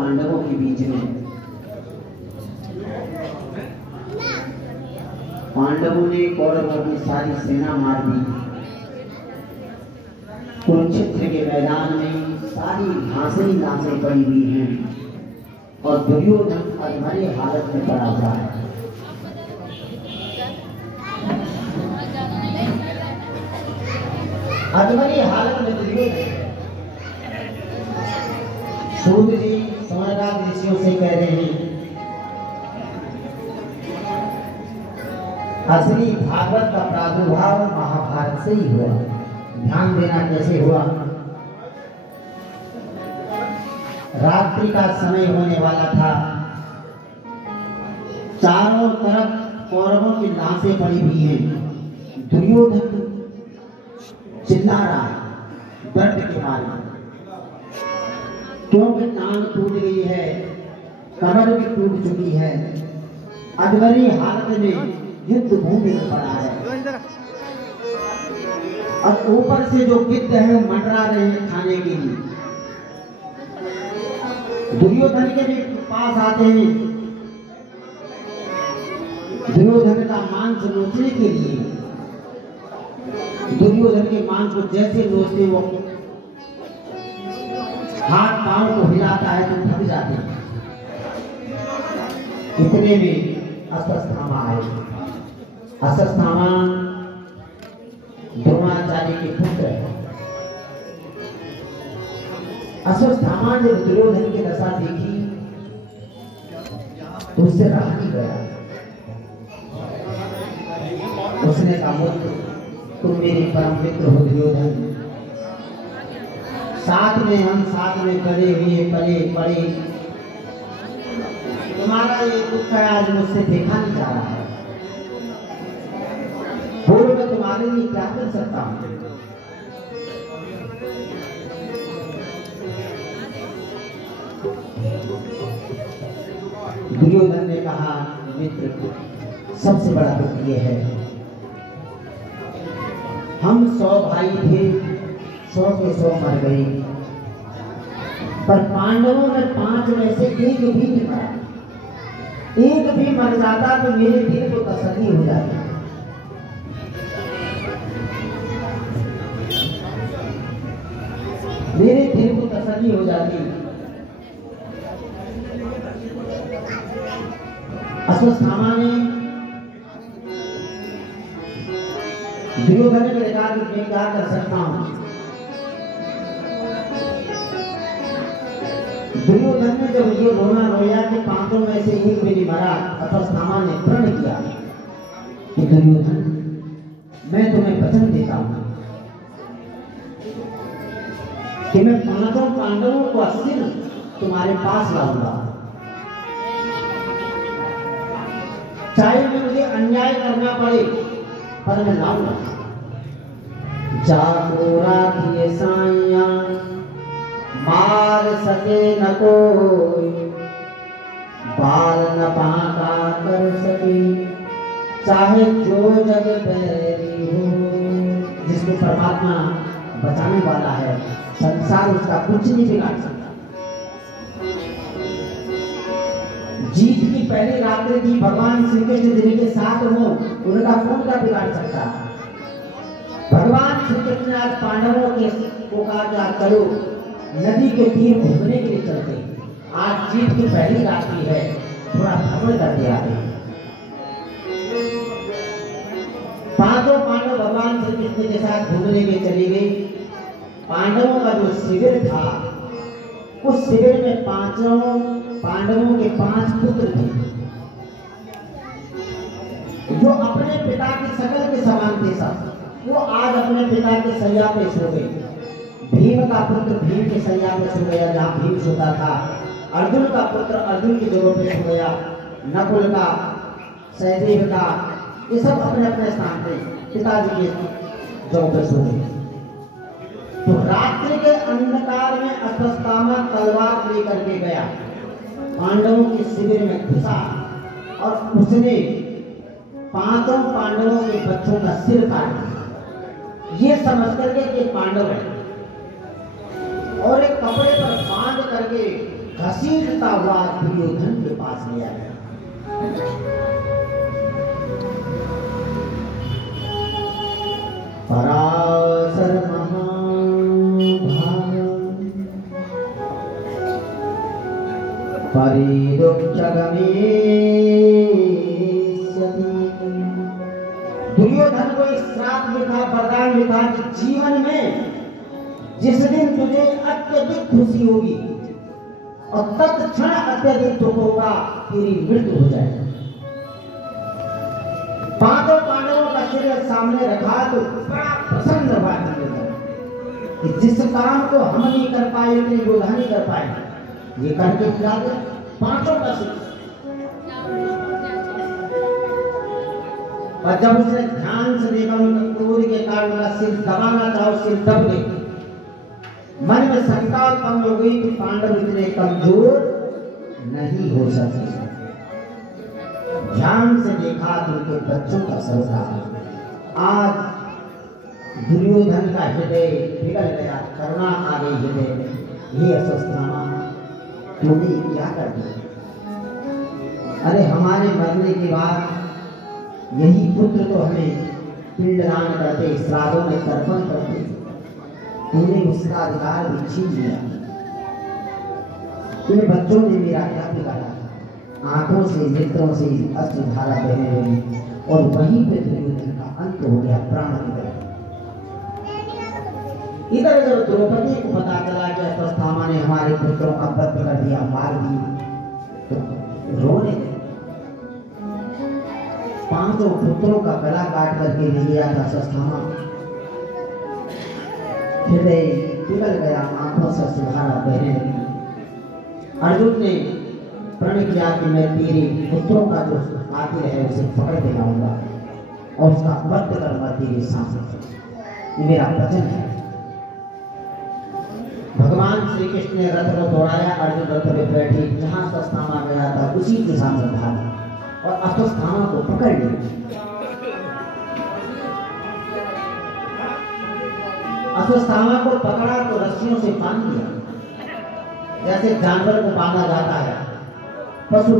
पांडवों के बीच में पांडवों ने कौरवों की सारी सेना मार दी। कुरुक्षेत्र के मैदान में सारी लाशें पड़ी हुई हैं और दुर्योधन अधमरी हालत में पड़ा हुआ है। अधमरी हालत में दुर्योधन सूर्य जी समरनाथ ऋषियों से कह रहे हैं, असली भागवत का प्रादुर्भाव महाभारत से ही हुआ। ध्यान देना कैसे हुआ। रात्रि का समय होने वाला था, चारों तरफ कौरवों की लाशें पड़ी हुई हैं। दुर्योधन चिल्ला रहा है दर्द के मारे, क्योंकि टांग टूट गई है, कमर भी टूट चुकी है। अधमरी हालत में युद्ध भूमि में पड़ा है और ऊपर से जो गिद्ध है वो मंडरा रहे हैं खाने के लिए। दुर्योधन के भी पास आते हैं, दुर्योधन का मांस नोचने के लिए। दुर्योधन के मांस को जैसे नोचते वो हाथ पांव को हिलाता है तो थक जाते हैं। इतने में अश्वत्थामा आए। अश्वत्थामा द्रोणाचार्य के पुत्र है। अश्वत्थामा ने दुर्योधन की दशा देखी तो उससे रहा नहीं गया। उसने कहा, तुम मेरे परम मित्र हो दुर्योधन, हम साथ में खड़े हुए पड़े, तुम्हारा ये दुख है आज मुझसे देखा नहीं जा रहा है। बोलो मैं तुम्हारे लिए क्या कर सकता हूं। दुर्योधन ने कहा, मित्र सबसे बड़ा दुख ये है, हम 100 भाई थे, 100 के 100 मर गए, पर पांडवों में 5 में से एक भी नहीं मरा। एक भी मर जाता तो मेरे दिल को तसल्ली हो जाती। मेरे दिल को तसल्ली हो जाती। अश्वत्थामा ने दुर्योधन ने कहा कि मैं क्या कर सकता हूं। दुर्योधन ने जब ये रोना रोया कि 5 में से एक भी नहीं मरा, अश्वत्थामा ने प्रण किया कि दुर्योधन मैं तुम्हें वचन देता हूं कि मैं 5 पांडवों को अस्थिर तुम्हारे पास लाऊंगा, चाहे मैं मुझे अन्याय करना पड़े पर मैं लाऊंगा। जाको राखिए साइया मार सके न कोई, बाल न बांका कर सके चाहे जो जग बैरी हो। जिसको परमात्मा बचाने वाला है, संसार उसका कुछ नहीं बिगाड़ सकता। जीत की पहली रात्रि थी, भगवान श्री कृष्ण जिनके साथ हो उनका कौन का बिगाड़ सकता। भगवान श्री कृष्ण आज पांडवों के को कहा क्या करो, नदी के तीर घूमने के लिए चलते। आज जीत की पहली रात्रि है, थोड़ा भ्रमण कर दिया। 5 पांडव भगवान श्री कृष्ण के साथ घूमने के चले गए। पांडवों का जो शिविर था, उस शिविर में 5 पांडवों के 5 पुत्र थे जो अपने पिता की शकल के समान थे। सब वो आज अपने पिता के सैया पे सो गए। भीम का पुत्र भीम के सैया पे सो गया, जहाँ भीम सोता था। अर्जुन का पुत्र अर्जुन की जगह पे सो गया। नकुल का, सहदेव का, ये सब अपने अपने स्थान पे पिताजी के जगह पे सो गए। तो रात्रि के अंधकार में अश्वत्थामा तलवार लेकर के गया, पांडवों के शिविर में घुसा और उसने 5 पांडवों के बच्चों का सिर काट दिया। ये समझ करके कि पांडव है, और एक कपड़े पर बांध करके घसीटता हुआ दुर्योधन के पास ले आया। पराशर महाभाग परिरुक्षगमेष्यति। दुर्योधन को एक श्राप लिखा, वरदान लिखा कि जीवन में जिस दिन तुझे अत्यधिक खुशी होगी और तत्क्षण अत्यधिक दुख होगा, तेरी मृत्यु हो जाएगी। पांचों पांडवों का शरीर सामने रखा तो बड़ा प्रसन्न हुआ कि जिस काम को हम नहीं कर पाए, योद्धा नहीं कर पाए, ये करके क्या दे पांचों का शरीर। और जब उसने ध्यान से देखा, उनका क्रोध के कारण उनका सिर दबाना चाहो, सिर दब गई। मन में शंका उत्पन्न हो गई कि पांडव इतने कमजोर नहीं हो सकते। ध्यान से देखा तो उनके बच्चों का सर था। आज दुर्योधन का हृदय पिघल गया, करुणा आ गई हृदय में। ये अश्वत्थामा तूने क्या कर दिया? अरे हमारे मरने के बाद यही पुत्र तो हमें पिंडदान करते, श्राद्धों में तर्पण करते, तूने उसका अधिकार भी छीन लिया। इन बच्चों ने मेरा क्या बिगाड़ा? आंखों से नेत्रों से अश्रुधारा बहने लगी और वहीं पे दुर्योधन का अंत हो गया, प्राण निकल। इधर उधर द्रौपदी को पता चला कि अश्वत्थामा ने हमारे पुत्रों का वध कर दिया, मार दिया, तो रोने लगी। पांचों पुत्रों का गला काट करके ले गया था अश्वत्थामा। हृदय पिघल गया, आंखों से अश्रुधारा बहने लगी। अर्जुन ने प्रण किया कि मैं तेरे पुत्रों का जो कातिल है उसे पकड़ के लाऊंगा और उसका वध करूंगा तेरे सामने। ये मेरा वचन है। भगवान श्री कृष्ण ने रथ को दौड़ाया, अर्जुन रथ में बैठे जहां अश्वत्थामा गया था उसी दिशा में भागा और अश्वत्थामा को पकड़ लिया। अश्वत्थामा को पकड़ा तो रस्सियों से बांध दिया, जैसे जानवर को बांधा जाता है, पशु।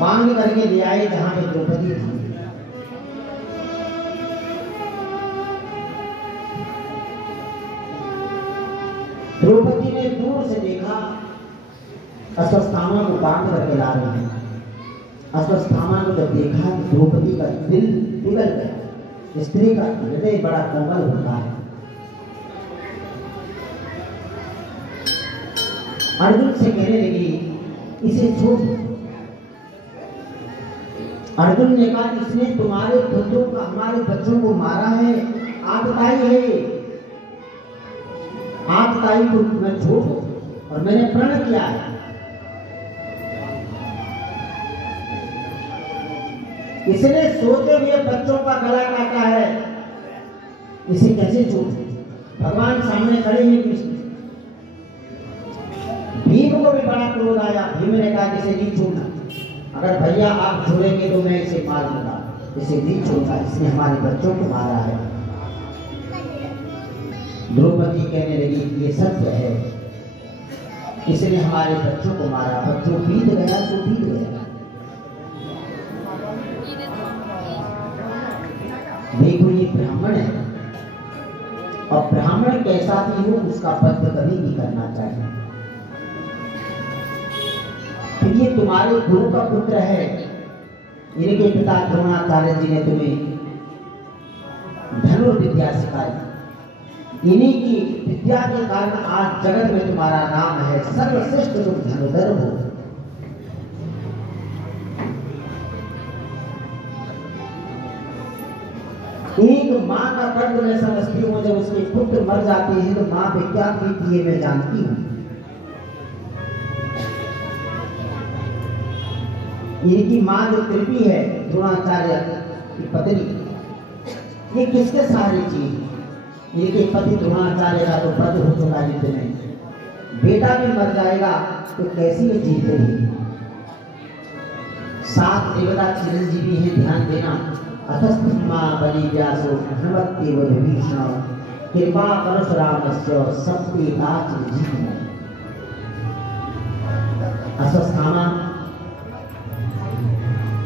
बांध करके ले आए जहां पे द्रौपदी थी। द्रौपदी ने दूर से देखा अश्वत्थामा को बांध करके ला रहे हैं। अश्वत्थामा को जब देखा तो द्रौपदी का दिल पिघल गया। स्त्री का हृदय बड़ा कोमल होता है। अर्जुन से कहने लगी इसे छोड़। अर्जुन ने कहा इसने तुम्हारे पुत्रों का, हमारे बच्चों को मारा है, आतताई है, आतताई को मैं छोड़ और मैंने प्रण किया है। इसने सोते हुए बच्चों का गला काटा है, इसे कैसे छोड़? भगवान सामने खड़े हैं कृष्ण। भीम को भी बड़ा क्रोध आया। भीम ने कहा इसे नहीं छोड़ना, अगर भैया आप छोड़ेंगे तो मैं इसे मार दूंगा, इसे नहीं छोड़ना, इसने हमारे बच्चों को मारा है। द्रौपदी कहने लगी ये सत्य है, इसने हमारे बच्चों को मारा, बच्चों बीत गया सो बीत गया। देखो ये ब्राह्मण है और ब्राह्मण कैसा भी हो उसका वध कभी नहीं करना चाहिए। फिर ये तुम्हारे गुरु का पुत्र है, इनके पिता द्रोणाचार्य जी ने तुम्हें धनुर्विद्या सिखाई, इन्हीं की विद्या के कारण आज जगत में तुम्हारा नाम है, सर्वश्रेष्ठ तुम धनुर्धर हो। एक माँ का दर्द मैं समझती हूँ, जब उसके पुत्र मर जाते हैं तो माँ पे क्या बीतती है मैं जानती हूँ। इनकी माँ जो कृपी है द्रोणाचार्य की पत्नी, ये किसके सहारे थी? इनके पति द्रोणाचार्य का तो व्रत हो चुका युद्ध में, बेटा भी मर जाएगा तो कैसी ये जीत रही? 7 देवता चिरंजीवी हैं, ध्यान देना। अतस्मा बलि व्यासो भ्रमत्येव विभीषण कृपा परशुरामस्य सप्तेताच जीवने। अश्वत्थामा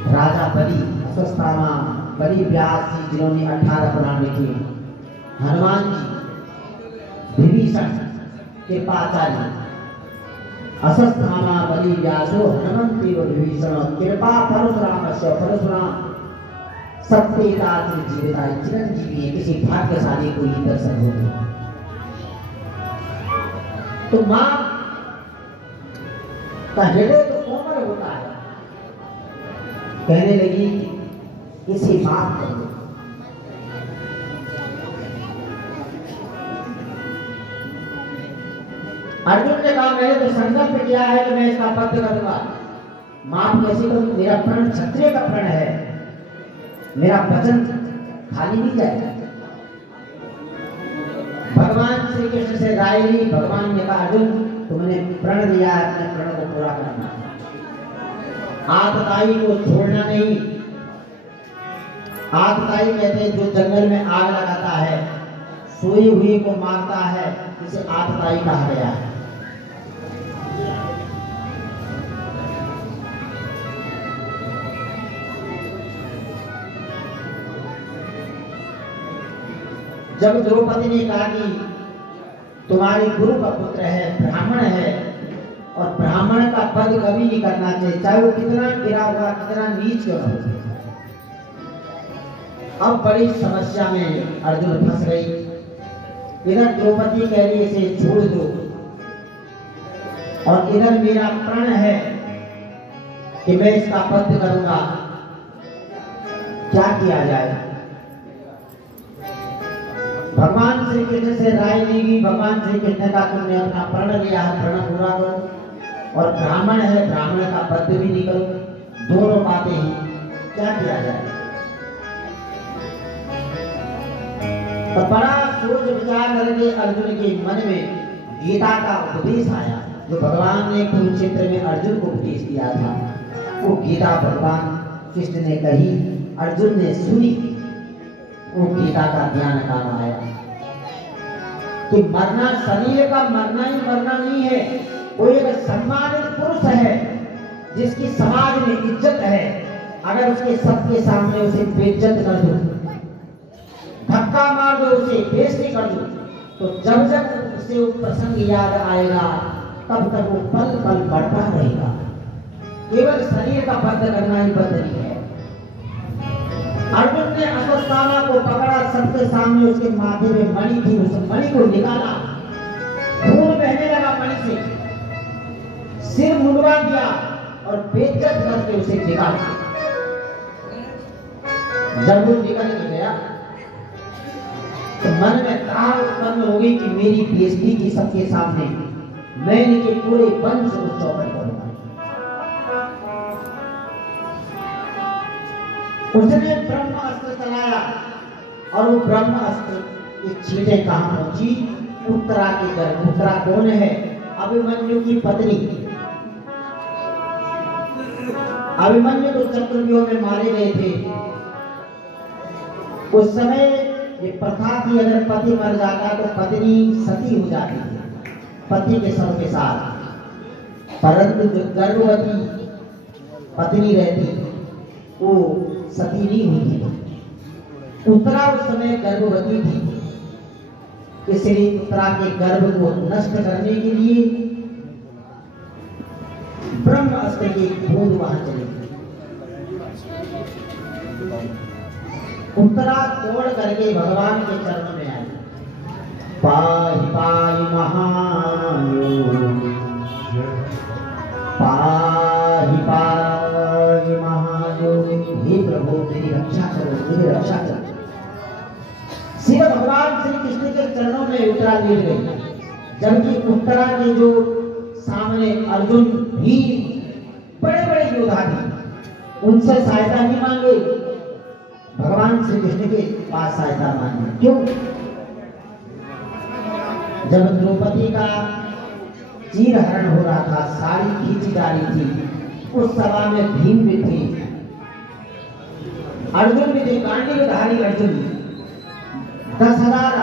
राजा बलि, अश्वत्थामा बलि व्यास जी जिन्होंने 18 पुराण लिखे, हनुमान जी, विभीषण, कृपाचार्य, अश्वत्थामा बलि व्यासो हनुमंति विभीषण कृपा परशुरामस्य, परशुराम सप्तेताच जीविता, चिरंजीवी है, किसी भाग्यशाली को ये दर्शन होते। तो मां का हृदय तो कोमल होता है। कहने लगी इसे माफ कर दो। अर्जुन ने कहा मैंने तो संकल्प किया है कि मैं इसका वध करूंगा, माफ कैसे करूं? मेरा प्रण क्षत्रिय का प्रण है, मेरा वचन खाली नहीं जाएगा। भगवान श्री कृष्ण से राय ली। भगवान ने कहा अर्जुन तुमने प्रण लिया है, अपने प्रण को पूरा करना, आतताई को छोड़ना नहीं। आतताई कहते हैं जो जंगल में आग लगाता है, सोई हुई को मारता है, इसे आतताई कहा गया है। जब द्रौपदी ने कहा कि तुम्हारे गुरु का पुत्र है, ब्राह्मण है, और ब्राह्मण का वध कभी नहीं करना चाहिए, चाहे वो कितना गिरा हुआ, कितना नीच क्यों हो। अब बड़ी समस्या में अर्जुन फंस गई। इधर द्रौपदी कह रही इसे छोड़ दो, और इधर मेरा प्रण है कि मैं इसका वध करूंगा, क्या किया जाए? भगवान श्री कृष्ण से राय ली गई। भगवान श्री कृष्ण का तुमने अपना प्रण लिया है, प्रण पूरा करो, और ब्राह्मण है, ब्राह्मण का वध भी नहीं करो, दोनों बातें हैं, क्या किया जाए? तो बड़ा सोच विचार करके अर्जुन के मन में गीता का उपदेश आया, जो भगवान ने कुरुक्षेत्र में अर्जुन को उपदेश दिया था। वो गीता भगवान कृष्ण ने कही, अर्जुन ने सुनी, वो गीता का ज्ञान काम आया कि मरना, शरीर का मरना ही मरना नहीं है। वो एक सम्मानित पुरुष है जिसकी समाज में इज्जत है, अगर उसके सबके सामने उसे बेइज्जत कर दो, धक्का मार दो, उसे बेइज्जती कर दो, तो जब जब उसे वो प्रसंग याद आएगा तब तक वो पल पल बढ़ता रहेगा। केवल शरीर का वध करना ही वध नहीं है। अर्जुन ने अश्वत्थामा को पकड़ा, सबके सामने उसके माथे में मणि थी, उस मणि को निकाला, खून बहने लगा मणि से, सिर मुंडवा दिया और बेइज्जत करके उसे निकाला। जब वो निकल के गया तो मन में कार उत्पन्न हो गई कि मेरी बेइज्जती की सबके सामने, मैं इनके पूरे वंश को चौपट करूंगा। उसने ब्रह्मास्त्र चलाया, और वो ब्रह्मास्त्र की चीजें कहां पहुंची? उत्तरा के घर। उत्तरा कौन है? अभिमन्यु की पत्नी। अभिमन्यु तो चक्रव्यूह में मारे गए थे। उस समय ये प्रथा थी, अगर पति मर जाता तो पत्नी सती हो जाती थी पति के शव के साथ, परंतु जो गर्भवती पत्नी रहती वो सती नहीं हुई थी। उत्तरा उस समय गर्भवती थी, इसलिए उत्तरा के गर्भ को नष्ट करने के लिए ब्रह्मास्त्र की बूंद वहां चली। उत्तरा तोड़ करके भगवान के चरणों में आई। पाहि पाहि महायोग, पाहि पाहि महायोग, हे प्रभु मेरी रक्षा करो, मेरी रक्षा करो। सीधा भगवान श्री कृष्ण के चरणों में उत्तरा लेट गई, जबकि उत्तरा के जो सामने अर्जुन, भीम, बड़े बड़े योद्धा थे, उनसे सहायता नहीं मांगे, भगवान श्री कृष्ण के पास सहायता मांगी। क्यों? जब द्रौपदी का चीर हरण हो रहा था, साड़ी खींची जा रही थी, उस सभा में भीम भी थे, अर्जुन भी थे, गांडीवधारी अर्जुन, 10,000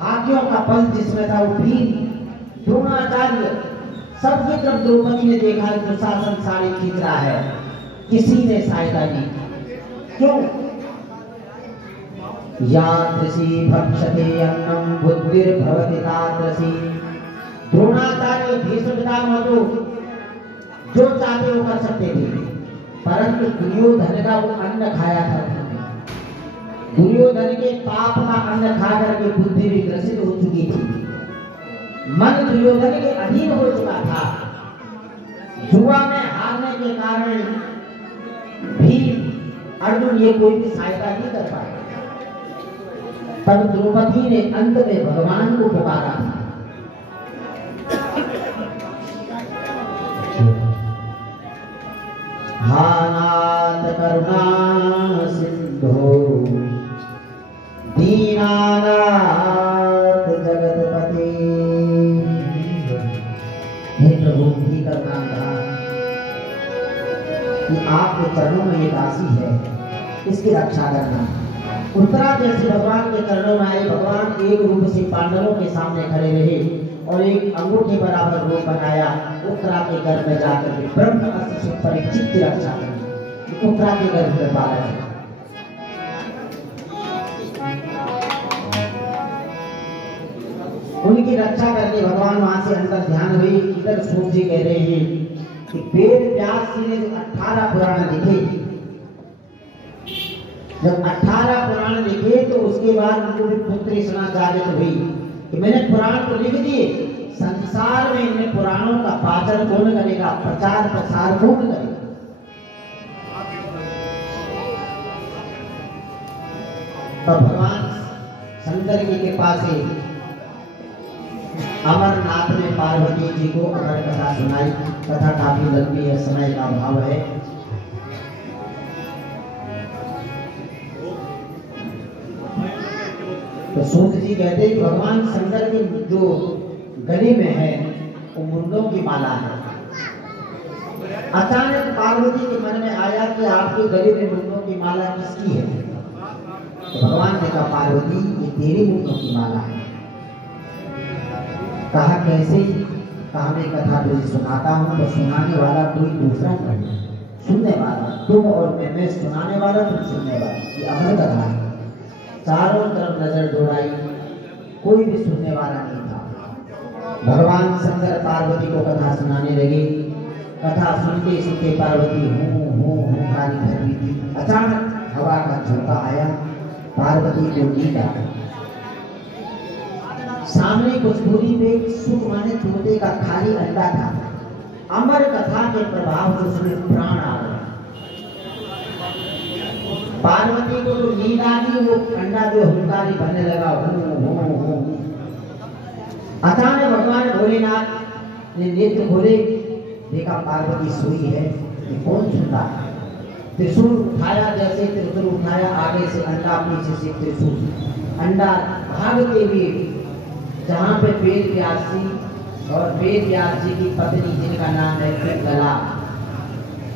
हाथियों का पल जिसमें था वो भीम, द्रोणाचार्य, सबकी तरफ द्रौपदी ने देखा कि दुशासन साड़ी खींच रहा है, किसी ने सहायता नहीं। क्यों? यादृशी भक्षते अन्नम बुद्धिर्भवति तादृशी। द्रोणाचार्य भीष्म पितामह तो जो चाहते वो कर सकते थे, परंतु दुर्योधन का वो अन्न खाया था। दुर्योधन के पाप का अन्न खा करके बुद्धि भी ग्रसित हो चुकी थी, मन दुर्योधन के अधीन हो चुका था। जुआ में हारने के कारण भीम अर्जुन ये कोई भी सहायता नहीं कर पाए। तब द्रौपदी ने अंत में भगवान को पुकारा। हानाथ करुणा सिंधो दीनानाथ जगतपते। हे प्रभु ही करुणा कि आपके चरणों में ये दासी है, इसकी रक्षा करना। उत्तरा जैसे भगवान के चरणों में आए, भगवान एक रूप से पांडवों के सामने खड़े रहे और एक अंगूठे बराबर रूप बनाया। उत्तरा के गर्भ में जाकर के ब्रह्म अस्त्र से परीक्षित की रक्षा करी। उत्तरा के गर्भ में बालक है। उनकी रक्षा करके भगवान वहां से अंदर ध्यान हुई। इधर सूर्य जी कह रहे हैं कि वेद व्यास जी ने जो 18 पुराण लिखे, जब 18 पुराण लिखे तो उसके बाद उनको भी पुत्री सुना जागृत हुई कि मैंने पुराण तो लिख दिए, संसार में इन पुराणों का पाचन कौन करेगा, प्रचार प्रसार कौन करेगा। तो भगवान शंकर की कृपा से अमरनाथ ने पार्वती जी को अमर कथा सुनाई। कथा काफी लंबी है, समय का अभाव है। तो सूत जी कहते हैं कि भगवान शंकर के जो गले में है वो मुंडों की माला है। अचानक पार्वती के मन में आया कि आपके गले में मुंडों की माला किसकी है? तो भगवान ने कहा पार्वती ये तेरी मुंडों की माला है। कहा कैसे? कहा मैं कथा तुझे सुनाता हूँ तो सुनाने वाला कोई दूसरा नहीं, सुनने वाला तुम और मैं सुनाने वाला तुम सुनने वाला। ये अमर कथा है। चारों तरफ नजर दौड़ाई, कोई भी सुनने वाला नहीं था। भगवान शंकर पार्वती को कथा सुनाने लगे। कथा सुनते सुनते पार्वती हूँ गाली भर रही थी। अचानक हवा का झोंका आया, पार्वती को नींद आ गई। सामने कुछ दूरी पे सुख माने तोते का खाली अंडा था। अमर कथा के प्रभाव से उसमें प्राण आ गया। पार्वती को जो नींद आ गई, वो अंडा जो हुंकारी भरने लगा। हो। अचानक भगवान भोलेनाथ ने नेत्र खोले, देखा पार्वती सोई है। ये कौन सुनता है? त्रिशूल उठाया, जैसे त्रिशूल उठाया आगे से अंडा, पीछे से त्रिशूल। अंडा भागते हुए जहाँ पे वेद व्यास जी और वेद व्यास जी की पत्नी जिनका नाम है पिंगला,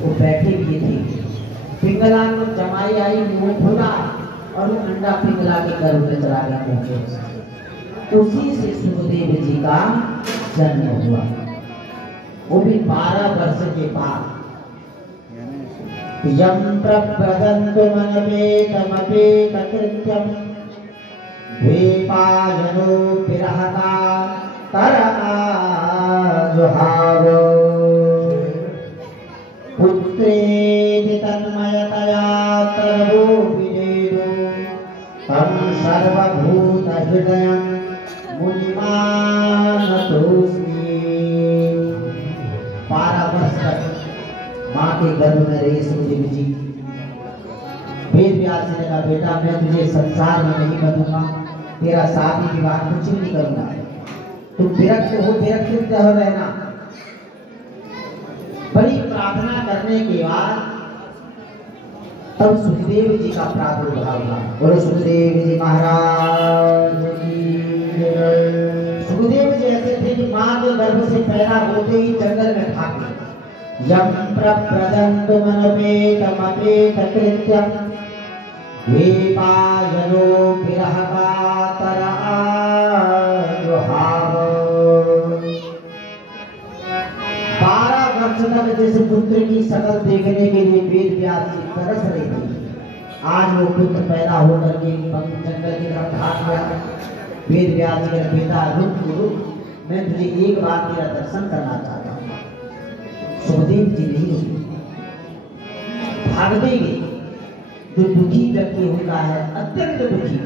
वो बैठे हुए थे। पिंगला को जमाई आई, मुंह खोला और वो अंडा पिंगला के गर्भ में चला गया मुंह के। उसी से सुखदेव जी का जन्म हुआ, वो भी 12 वर्ष के बाद। यं प्रप्रदन्तु मनपेतमपेत कृत्यं द्वीपायनो विरहता तरका जुहावो पुत्रेति तन्मयतया तरवो विनेदो तं सर्वभूतहृदयं मुनिमानतोऽस्मि। 12 वर्ष तक माँ के गर्भ में रही सुखदेव जी। वेद व्यास जी ने कहा बेटा मैं तुझे संसार में नहीं बंधूंगा, तेरा शादी विवाह कुछ भी नहीं करूंगा, तुम विरक्त हो, विरक्त रहना। बड़ी प्रार्थना करने के बाद तब सुखदेव जी का प्रादुर्भाव हुआ। बोलो सुखदेव जी महाराज की जय। सुखदेव जी ऐसे थे कि माँ के गर्भ से पैदा होते ही जंगल में भाग गए। यं प्रप्रदन्तु मनपेतमपेत कृत्यं द्वीपायनो विरहकातर पर जैसे पुत्र की शकल देखने के लिए वेद व्यास जी तरस रही थी, आज वो पुत्र पैदा होकर के जंगल की तरफ भाग गया। वेद व्यास जी का बेटा रुक, मैं तुझे एक बार तेरा दर्शन करना चाहता हूँ। सुखदेव जी नहीं रुके, भागते गए। जो दुखी व्यक्ति होता है, अत्यंत दुखी,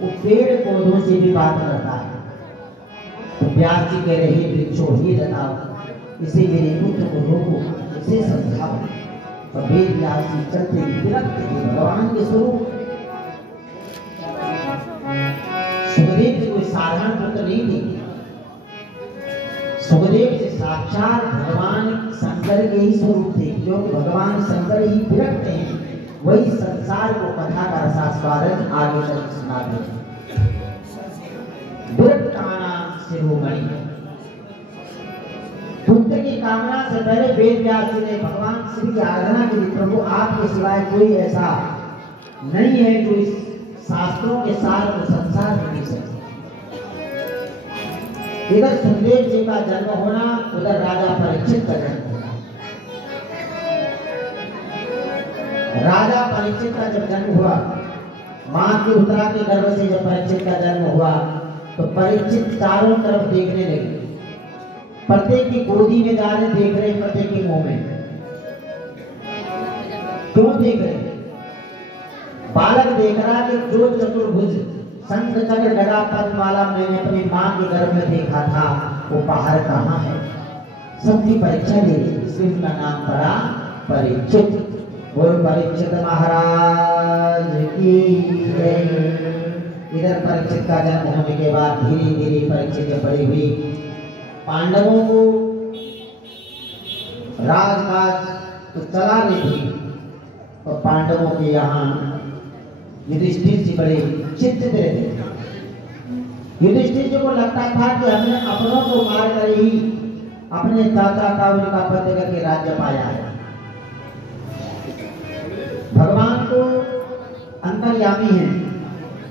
वो पेड़ पौधों से भी बात करता है। तो व्यास जी कह रहे वृक्षों ही बताओ, इसे मेरे पुत्र को रोको, इसे समझाओ। तो वेद व्यास जी चलते विरक्त थे भगवान के स्वरूप। सुखदेव जी कोई साधारण पुत्र नहीं थे। सुखदेव जी साक्षात भगवान शंकर के ही स्वरूप थे, क्योंकि भगवान शंकर ही विरक्त हैं, वही संसार को कथा का रसास्वादन आगे चल सुनाते हैं। विरक्ताना शिरोमणि, पुत्र की कामना से पहले वेद व्यास जी ने भगवान श्री की आराधना की, प्रभु आपके सिवाय कोई ऐसा नहीं है जो इस शास्त्रों के सार को संसार में दे सके। इधर सुखदेव जी का जन्म होना, उधर राजा परीक्षित का जन्म होना। राजा परीक्षित का जब जन्म हुआ, मां की उत्तरा के गर्भ से जब परीक्षित का जन्म हुआ, तो परीक्षित चारों तरफ देखने लगे। प्रत्येक की गोदी में जा रहे देख रहे, प्रत्येक के मुंह में क्यों देख रहे? बालक देख रहा कि जो चतुर्भुज शंख चक्र गदा पद्म वाला मैंने अपनी मां के गर्भ में देखा था, वो बाहर कहाँ है? सबकी परीक्षा ले रही, इसलिए उसका नाम पड़ा परीक्षित। बोल परीक्षित महाराज की जय। इधर परीक्षित का जन्म होने के बाद धीरे धीरे परीक्षित जब बड़ी हुई, पांडवों को राजकाज तो चला नहीं थी, और पांडवों के यहाँ युधिष्ठिर जी बड़े चिंतित रहते। युधिष्ठिर जी को लगता था कि हमने अपनों को मार कर ही अपने चाचा का उनका पद करके राज्य पाया है। भगवान को अंतर्यामी है।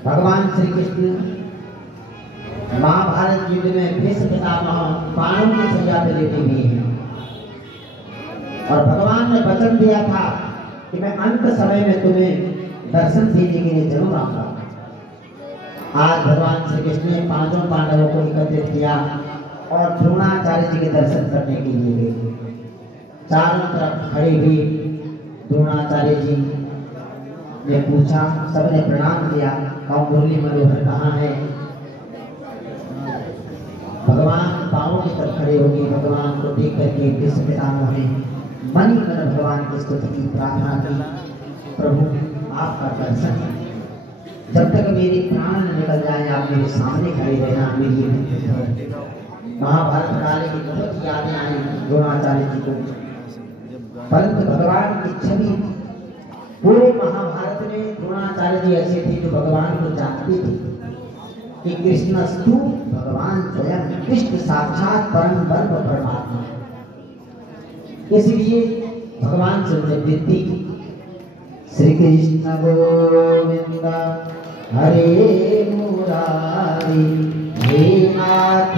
भगवान श्री कृष्ण महाभारत युद्ध में भीष्म पितामह बाणों की सजा पे लेटे हुए हैं, और भगवान ने वचन दिया था कि मैं अंत समय में तुम्हें दर्शन देने के लिए जरूर आऊंगा। आज भगवान श्री कृष्ण ने पांचों पांडवों को एकत्रित किया और द्रोणाचार्य जी के दर्शन करने के लिए गए। चारों तरफ खड़े हुए द्रोणाचार्य जी ने पूछा, सबने प्रणाम किया, कहा मुरली मनोहर कहाँ है? भगवान पांवों की तरफ खड़े हो गए। भगवान को देख करके भीष्म पितामह ने मन ही मन भगवान की स्तुति की, प्रार्थना की, प्रभु आपका दर्शन, जब तक मेरे प्राण न निकल जाए आप मेरे सामने खड़े रहना, मेरी महाभारत काल की बहुत यादें आई द्रोणाचार्य जी को, परंतु भगवान की छवि पूरे महाभारत में द्रोणाचार्य जी ऐसे थे जो भगवान को जानते थे कि कृष्णस्तु भगवान स्वयं, कृष्ण साक्षात परम ब्रह्म परमात्मा। इसलिए भगवान से उन्हें विनती, श्री कृष्ण गोविंद हरे मुरारी, हे नाथ